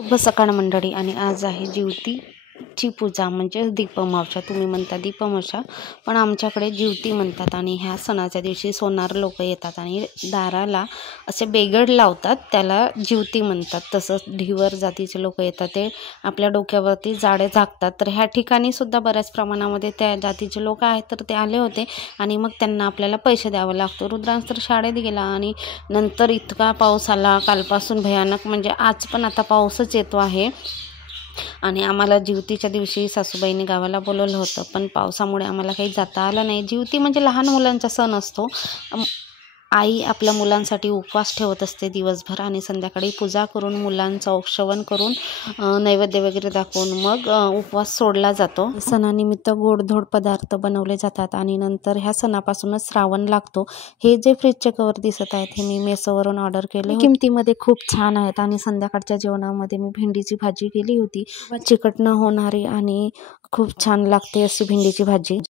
शुभ सकाळ मंडळी. आणि आज आहे जिवतीची पूजा म्हणजे दीपमावशा. तुम्ही म्हणता दीपमावशा, पण आमच्याकडे जिवती म्हणतात. आणि ह्या सणाच्या दिवशी सोनार लोक येतात आणि दाराला असे बेगड लावतात, त्याला जिवती म्हणतात. तसंच ढिवर जातीचे लोक येतात, ते आपल्या डोक्यावरती जाळे झाकतात. तर ह्या ठिकाणी सुद्धा बऱ्याच प्रमाणामध्ये त्या जातीचे लोक आहेत, तर ते आले होते आणि मग त्यांना आपल्याला पैसे द्यावं लागतो. रुद्रांश तर शाळेत गेला आणि नंतर इतका पाऊस आला कालपासून भयानक, म्हणजे आज पण आता पाऊसच येतो आहे. आणि आम्हाला जिवतीच्या दिवशी सासूबाईंनी गावाला बोलवलं होतं, पण पावसामुळे आम्हाला काही जाता आलं नाही. जिवती म्हणजे लहान मुलांचा सण असतो. आई आपल्या मुलांसाठी उपवास ठेवत असते दिवसभर आणि संध्याकाळी पूजा करून मुलांचं औक्षवण करून नैवेद्य वगैरे दाखवून मग उपवास सोडला जातो. सणानिमित्त गोडधोड पदार्थ बनवले जातात आणि नंतर ह्या सणापासूनच श्रावण लागतो. हे जे फ्रीजचे कवर दिसत आहेत हे मी मेसोवरून ऑर्डर केले, किमतीमध्ये खूप छान आहेत. आणि संध्याकाळच्या जेवणामध्ये मी भेंडीची भाजी केली होती, चिकट न होणारी आणि खूप छान लागते अशी भेंडीची भाजी.